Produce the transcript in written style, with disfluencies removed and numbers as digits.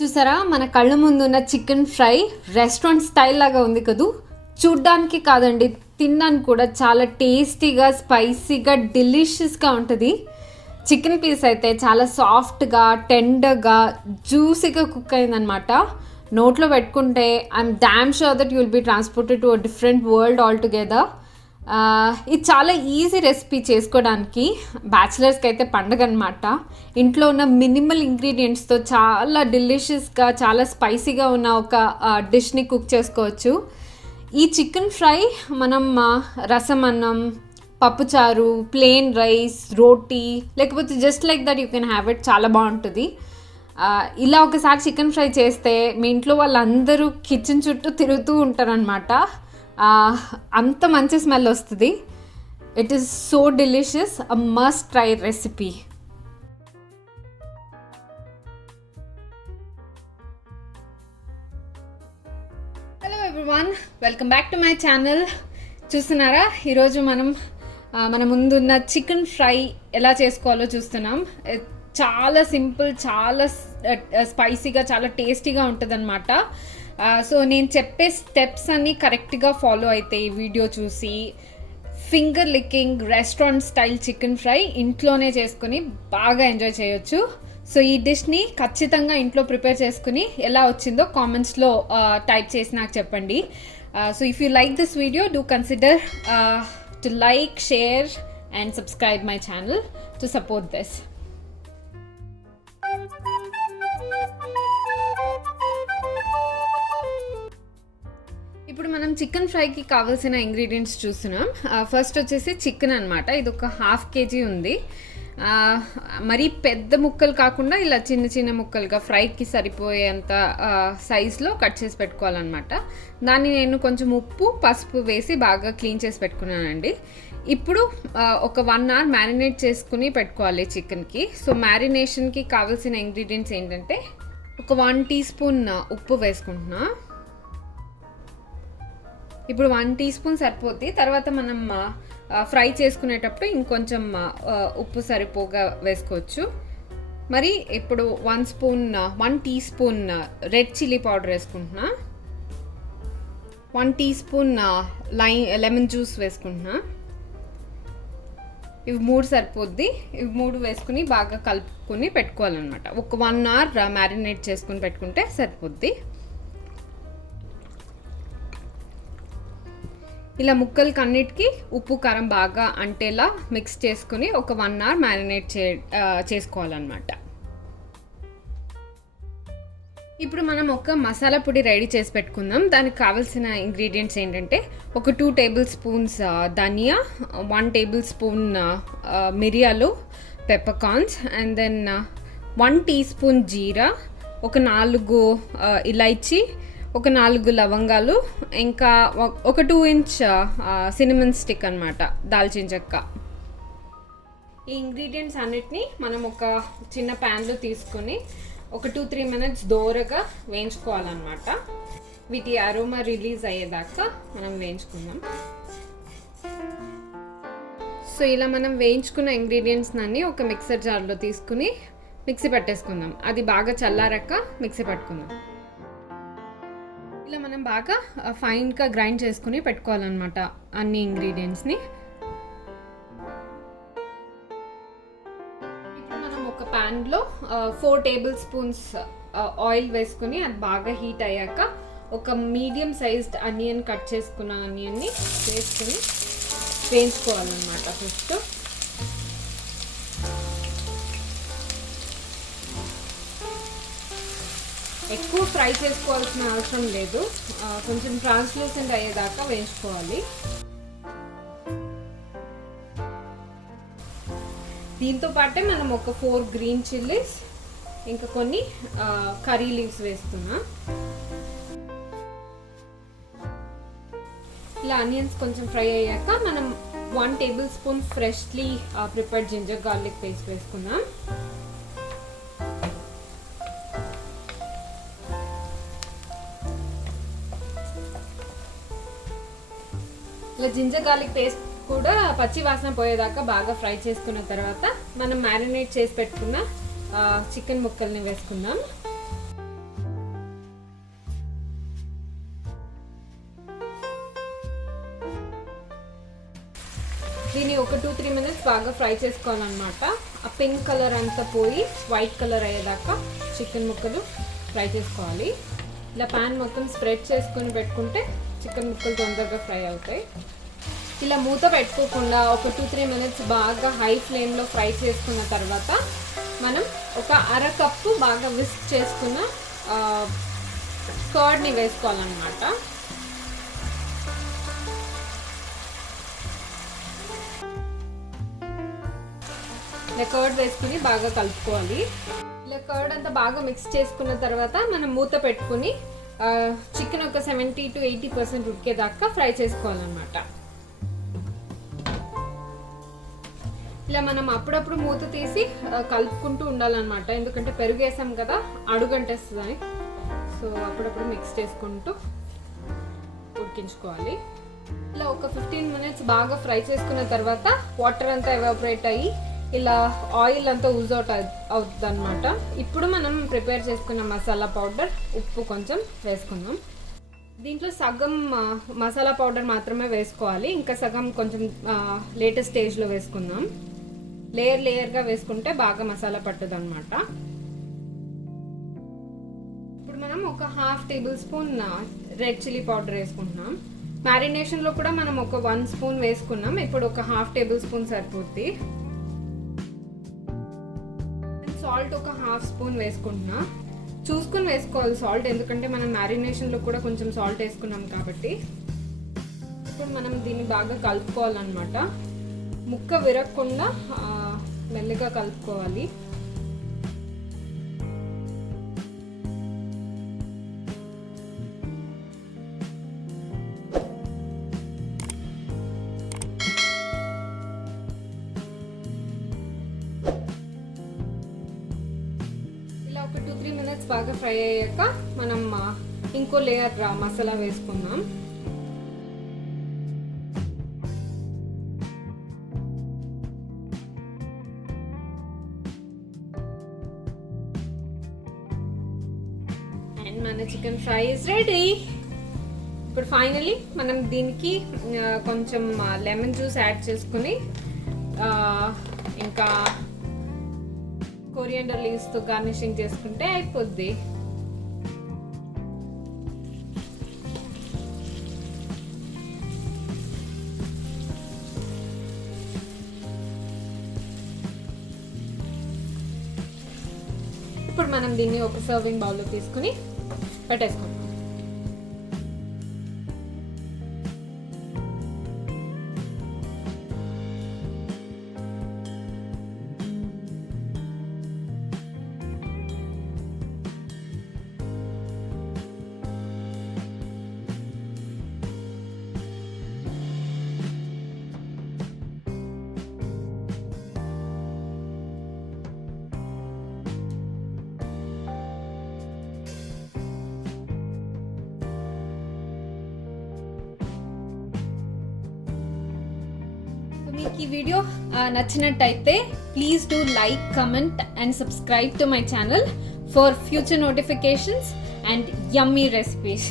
చూసారా మన కళ్ళ ముందు ఉన్న చికెన్ ఫ్రై రెస్టారెంట్ స్టైల్ లాగా ఉంది కదూ. చూడ్డానికి కాదండి, తినడానికి కూడా చాలా టేస్టీగా, స్పైసీగా, డెలిషియస్గా ఉంటుంది. చికెన్ పీస్ అయితే చాలా సాఫ్ట్గా, టెండర్గా, జ్యూసీగా కుక్ అయిందనమాట. నోట్లో పెట్టుకుంటే I'm damn sure that you will be transported to a different world altogether. ఇది చాలా ఈజీ రెసిపీ చేసుకోవడానికి. బ్యాచిలర్స్కి అయితే పండగ అనమాట. ఇంట్లో ఉన్న మినిమల్ ఇంగ్రీడియంట్స్తో చాలా డెలిషియస్గా, చాలా స్పైసీగా ఉన్న ఒక డిష్ని కుక్ చేసుకోవచ్చు. ఈ చికెన్ ఫ్రై మనం రసం అన్నం, పప్పుచారు, ప్లెయిన్ రైస్, రోటీ, లేకపోతే just like that you can have it. చాలా బాగుంటుంది. ఇలా ఒకసారి చికెన్ ఫ్రై చేస్తే మీ ఇంట్లో వాళ్ళందరూ కిచెన్ చుట్టూ తిరుగుతూ ఉంటారనమాట. అంత మంచి స్మెల్ వస్తుంది. It is so delicious, a must try recipe. Hello everyone, welcome back to my channel. చూస్తున్నారా, ఈరోజు మన ముందున్న చికెన్ ఫ్రై ఎలా చేసుకోవాలో చూస్తున్నాం. చాలా సింపుల్, చాలా స్పైసీగా, చాలా టేస్టీగా ఉంటుంది అనమాట. సో నేను చెప్పే స్టెప్స్ అన్నీ కరెక్ట్గా ఫాలో అయితే ఈ వీడియో చూసి finger licking restaurant style chicken fry ఇంట్లోనే చేసుకుని బాగా ఎంజాయ్ చేయొచ్చు. సో ఈ డిష్ని ఖచ్చితంగా ఇంట్లో ప్రిపేర్ చేసుకుని ఎలా వచ్చిందో కామెంట్స్లో టైప్ చేసి నాకు చెప్పండి. So if you like this video, do consider to like, share and subscribe my channel to support this. ఇప్పుడు మనం చికెన్ ఫ్రైకి కావాల్సిన ఇంగ్రీడియంట్స్ చూస్తున్నాం. ఫస్ట్ వచ్చేసి చికెన్ అనమాట. ఇది ఒక 1/2 kg ఉంది. మరీ పెద్ద ముక్కలు కాకుండా ఇలా చిన్న చిన్న ముక్కలుగా ఫ్రైకి సరిపోయేంత సైజులో కట్ చేసి పెట్టుకోవాలన్నమాట. దాన్ని నేను కొంచెం ఉప్పు, పసుపు వేసి బాగా క్లీన్ చేసి పెట్టుకున్నానండి. ఇప్పుడు ఒక 1 hour మ్యారినేట్ చేసుకుని పెట్టుకోవాలి చికెన్కి. సో మ్యారినేషన్కి కావాల్సిన ఇంగ్రీడియంట్స్ ఏంటంటే, ఒక 1 teaspoon ఉప్పు వేసుకుంటున్నా. ఇప్పుడు 1 teaspoon సరిపోద్ది. తర్వాత మనం ఫ్రై చేసుకునేటప్పుడు ఇంకొంచెం ఉప్పు సరిపోగా వేసుకోవచ్చు. మరి ఇప్పుడు 1 teaspoon రెడ్ చిల్లీ పౌడర్ వేసుకుంటున్నా. 1 teaspoon లెమన్ జ్యూస్ వేసుకుంటున్నా. ఇవి 3 సరిపోద్ది. ఇవి 3 వేసుకుని బాగా కలుపుకొని పెట్టుకోవాలన్నమాట. ఒక 1 hour మ్యారినేట్ చేసుకుని పెట్టుకుంటే సరిపోద్ది. ఇలా ముక్కలకి అన్నిటికీ ఉప్పు, కారం బాగా అంటేలా మిక్స్ చేసుకుని ఒక 1 hour మ్యారినేట్ చేసుకోవాలన్నమాట. ఇప్పుడు మనం ఒక మసాలా పొడి రెడీ చేసి పెట్టుకుందాం. దానికి కావాల్సిన ఇంగ్రీడియంట్స్ ఏంటంటే, ఒక 2 tablespoons ధనియా, 1 tablespoon మిరియాలు, పెప్పర్కార్న్స్, అండ్ దెన్ 1 teaspoon జీరా, ఒక 4 ఇలైచి, ఒక 4 లవంగాలు, ఇంకా ఒక 2 inch సినమన్ స్టిక్ అనమాట, దాల్చిన చెక్క. ఈ ఇంగ్రీడియంట్స్ అన్నిటినీ మనం ఒక చిన్న ప్యాన్లో తీసుకొని ఒక 2-3 minutes దోరగా వేయించుకోవాలన్నమాట. వీటి అరోమా రిలీజ్ అయ్యేదాకా మనం వేయించుకుందాం. సో ఇలా మనం వేయించుకున్న ఇంగ్రీడియంట్స్ అన్నీ ఒక మిక్సర్ జార్లో తీసుకుని మిక్సీ పట్టేసుకుందాం. అది బాగా చల్లారాక మిక్సీ పట్టుకుందాం. ఇలా మనం బాగా ఫైన్గా గ్రైండ్ చేసుకుని పెట్టుకోవాలన్నమాట అన్ని ఇంగ్రీడియంట్స్ని. ఇప్పుడు మనం ఒక ప్యాన్లో 4 tablespoons ఆయిల్ వేసుకుని అది బాగా హీట్ అయ్యాక ఒక మీడియం సైజ్డ్ ఆనియన్, కట్ చేసుకున్న ఆనియన్ని వేసుకుని వేయించుకోవాలన్నమాట. ఫస్ట్ ఎక్కువ ఫ్రై చేసుకోవాల్సిన అవసరం లేదు, కొంచెం ట్రాన్స్లూసెంట్ అయ్యేదాకా వేయించుకోవాలి. దీంతో పాటే మనం ఒక 4 green chilies, ఇంకా కొన్ని కర్రీ లీవ్స్ వేస్తున్నా. ఇలా ఆనియన్స్ కొంచెం ఫ్రై అయ్యాక మనం 1 tablespoon freshly prepared ginger garlic paste వేసుకున్నాం. ఇలా జింజర్ గార్లిక్ పేస్ట్ కూడా పచ్చి వాసన పోయేదాకా బాగా ఫ్రై చేసుకున్న తర్వాత మనం మ్యారినేట్ చేసి పెట్టుకున్న చికెన్ ముక్కల్ని వేసుకుందాం. దీన్ని ఒక 2-3 మినిట్స్ బాగా ఫ్రై చేసుకోవాలన్నమాట. ఆ పింక్ కలర్ అంతా పోయి వైట్ కలర్ అయ్యేదాకా చికెన్ ముక్కలు ఫ్రై చేసుకోవాలి. ఇలా ప్యాన్ మొత్తం స్ప్రెడ్ చేసుకొని పెట్టుకుంటే చికెన్ ముక్కలు తొందరగా ఫ్రై అవుతాయి. ఇలా మూత పెట్టుకోకుండా ఒక 2-3 మినిట్స్ బాగా హై ఫ్లేమ్లో ఫ్రై చేసుకున్న తర్వాత మనం ఒక అరకప్పు బాగా విస్క్ చేసుకున్న కర్డ్ని వేసుకోవాలన్నమాట. ఇలా కర్డ్ వేసుకుని బాగా కలుపుకోవాలి. ఇలా కర్డ్ అంతా బాగా మిక్స్ చేసుకున్న తర్వాత మనం మూత పెట్టుకుని చికెన్ ఒక 70-80% ఉడికేదాకా ఫ్రై చేసుకోవాలన్నమాట. ఇలా మనం అప్పుడప్పుడు మూత తీసి కలుపుకుంటూ ఉండాలన్నమాట, ఎందుకంటే పెరుగు వేసాం కదా అడుగంటేస్తుందని. సో అప్పుడప్పుడు మిక్స్ చేసుకుంటూ ఉడికించుకోవాలి. ఇలా ఒక 15 మినిట్స్ బాగా ఫ్రై చేసుకున్న తర్వాత వాటర్ అంతా ఎవాపరేట్ అయ్యి ఇలా ఆయిల్ అంతా యూజ్ అవుతుంది అనమాట. ఇప్పుడు మనం ప్రిపేర్ చేసుకున్న మసాలా పౌడర్, ఉప్పు కొంచెం వేసుకుందాం. దీంట్లో సగం మసాలా పౌడర్ మాత్రమే వేసుకోవాలి, ఇంకా సగం కొంచెం లేటెస్ట్ స్టేజ్లో వేసుకుందాం. లేయర్గా వేసుకుంటే బాగా మసాలా పట్టుది అనమాట. ఇప్పుడు మనం ఒక 1/2 table spoon red chilli powder వేసుకుంటున్నాం. మ్యారినేషన్లో కూడా మనం ఒక 1 స్పూన్ వేసుకున్నాం, ఇప్పుడు ఒక 1/2 టేబుల్ స్పూన్ సరిపోద్ది. సాల్ట్ ఒక 1/2 స్పూన్ వేసుకుంటున్నా. చూసుకుని వేసుకోవాలి సాల్ట్, ఎందుకంటే మనం మ్యారినేషన్లో కూడా కొంచెం సాల్ట్ వేసుకున్నాం కాబట్టి. ఇప్పుడు మనం దీన్ని బాగా కలుపుకోవాలన్నమాట. ముక్క విరగకుండా మెల్లగా కలుపుకోవాలి. ఇలా ఒక 2-3 మినిట్స్ బాగా ఫ్రై అయ్యాక మనం ఇంకో లేయర్ మసాలా వేసుకుందాం. మన చికెన్ ఫ్రై ఇస్ రెడీ. ఇప్పుడు ఫైనలీ మనం దీనికి కొంచెం లెమన్ జ్యూస్ యాడ్ చేసుకుని ఇంకా కొరియాండర్ లీవ్స్తో గార్నిషింగ్ చేసుకుంటే అయిపోద్ది. ఇప్పుడు మనం దీన్ని ఒక సర్వింగ్ బౌల్లో తీసుకుని పెట్టేసుకుంటాం. మీకు ఈ వీడియో నచ్చినట్టయితే please do like, comment and subscribe to my channel for future notifications and yummy recipes.